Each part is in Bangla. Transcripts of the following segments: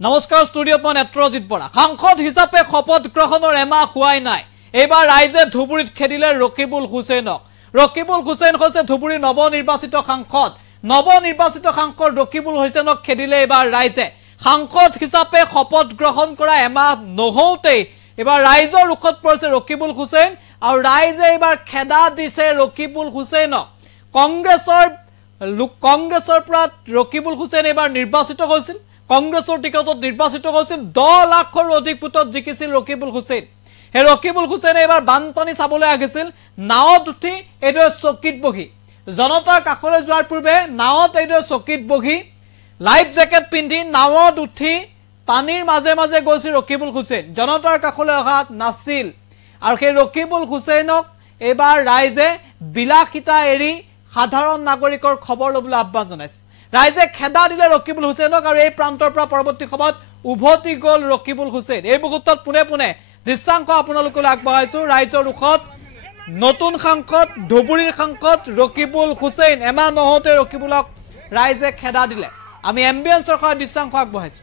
নমস্কাৰ ষ্টুডিঅ'ত মই নেত্ৰজিৎ বৰা সাংসদ হিচাপে শপত গ্ৰহণৰ এমাহ হোৱাই নাই এইবাৰ ৰাইজে ধুবুৰীত খেদিলে ৰকিবুল হুছেইনক ৰকিবুল হুছেইন হৈছে ধুবুৰীৰ নৱনিৰ্বাচিত সাংসদ ৰকিবুল হুছেইনক খেদিলে এইবাৰ ৰাইজে সাংসদ হিচাপে শপত গ্ৰহণ কৰা এমাহ নহওঁতেই এইবাৰ ৰাইজৰ ৰুখত পৰিছে ৰকিবুল হুছেইন আৰু ৰাইজে এইবাৰ খেদা দিছে ৰকিবুল হুছেইনক কংগ্ৰেছৰ পৰা ৰকিবুল হুছেইন এইবাৰ নিৰ্বাচিত হৈছিল কংগ্ৰেছৰ টিকটত নিৰ্বাচিত হৈছিল 10 লাখৰ অধিক ভোটত জিকিছিল ৰকিবুল হুছেইন হে ৰকিবুল হুছেইন এবাৰ বানপানী চাবলৈ আহিছিল নাওত উঠি এডৰ চকিত বহি জনতাৰ কাষলৈ যোৱাৰ পূৰ্বে নাওত এডৰ চকিত বহি লাইফ জ্যাকেট পিন্ধি নাওত উঠি পানীৰ মাজে মাজে গৈছিল ৰকিবুল হুছেইন জনতাৰ কাষলৈ অহা নাছিল আৰু সেই ৰকিবুল হুছেইনক এবাৰ ৰাইজে বিলাসিতা এৰি সাধাৰণ নাগৰিকৰ খবৰ লবলৈ আহ্বান জনাইছে ৰাইজে খেদা দিলে ৰকিবুল হুছেইনক আৰু এই প্ৰান্তৰ পৰা পৰৱৰ্তী সময়ত উভতি গল ৰকিবুল হুছেইন এই মুহূৰ্তত পুনে পুনে দৃশ্যাংশ আপোনালোকলৈ আগবঢ়াইছো ৰাইজৰ ৰুখত নতুন সাংসদ ধুবুৰীৰ সাংসদ ৰকিবুল হুছেইন এমাহ নহওঁতে ৰকিবুলক ৰাইজে খেদা দিলে আমি এম্বিয়েন্সৰ সৈতে দৃশ্যাংশ আগবঢ়াইছো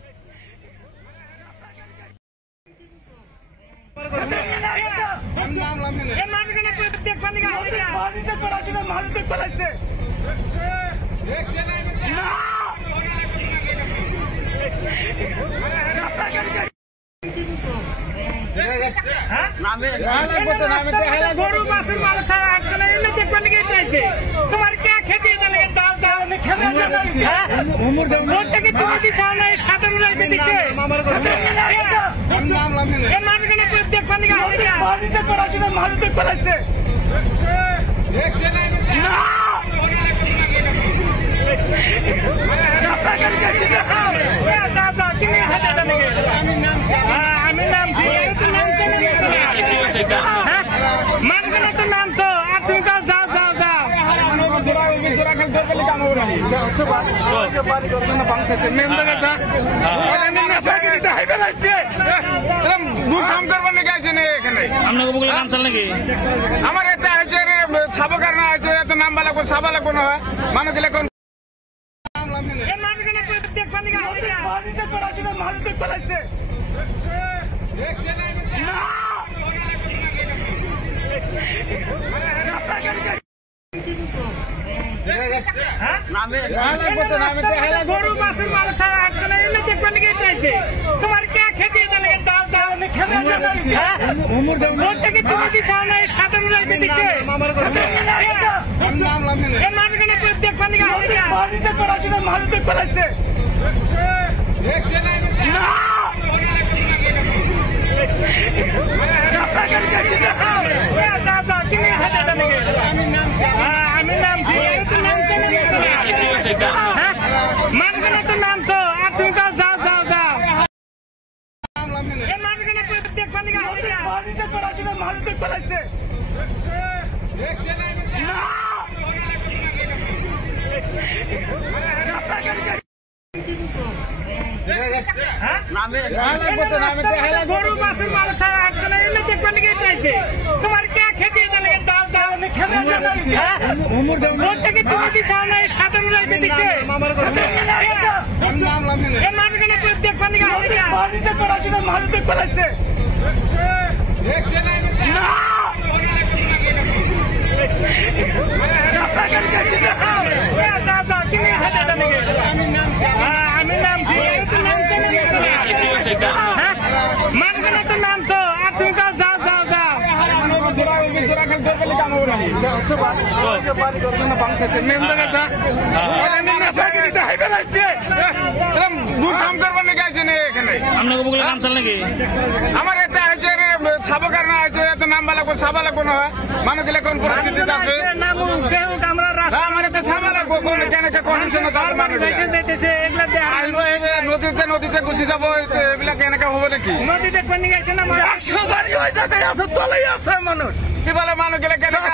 নদীতে গুচি যাব এইবিলাক এনেকে হ'ব নেকি নদীতে পানী গাইছে না 100 বাৰি হৈ যায় আছে তলাই আছে মানুহ কিবালে মানুহ গলে কেনেকে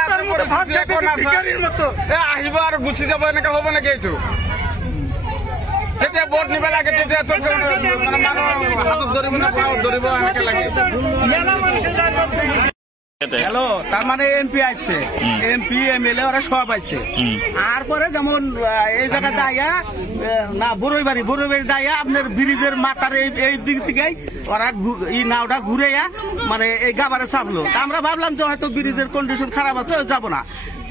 আহিব আৰু গুচি যাব এনেকে হ'ব নেকি এইটো যেতিয়া ভোট নিব লাগে তেতিয়া তো মানে মানুহ হাতত ধৰিব না পাও ধৰিব এনেকে লাগে জায়গাতে? হ্যালো, তার মানে এমপি আসছে, এমপি এমএলএ ওরা সব আসছে। আর পরে যেমন এই জায়গা দাইয়া না বড়ই বাড়ি দাইয়া আপনার ব্রিজের মাথার এই দিক থেকে ওরা এই নাওটা ঘুরেয়া মানে এই গাবারে চাপলো। আমরা ভাবলাম যে হয়তো ব্রিজের কন্ডিশন খারাপ আছে, যাবো না।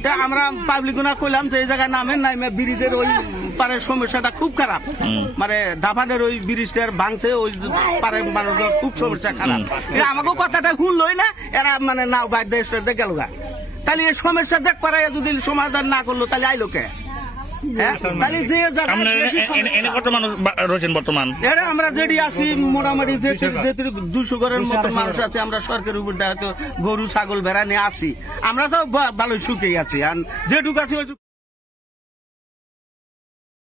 তা আমরা পাবলিক না কইলাম যে এই জায়গায় নামেন নামে ব্রিজের ওই পারের সমস্যাটা খুব খারাপ, মানে দাফানের ওই ব্রিজটার ভাঙছে, ওই পারের মানুষের খুব সমস্যা খারাপ। আমাকে কথাটা শুনলই না, এরা মানে নাও বাইরে গেল গা। তাহলে এই সমস্যা দেখ পারে যদি সমাধান না করলো তাহলে আইলো কে? আমরা যেটি আছি মোটামুটি 200 ঘরের মতো মানুষ আছে। আমরা সরকারের উপর হয়তো গরু ছাগল ভেড়া নিয়ে আছি, আমরা তো ভালো সুখেই আছি। আর যেটুকু আছি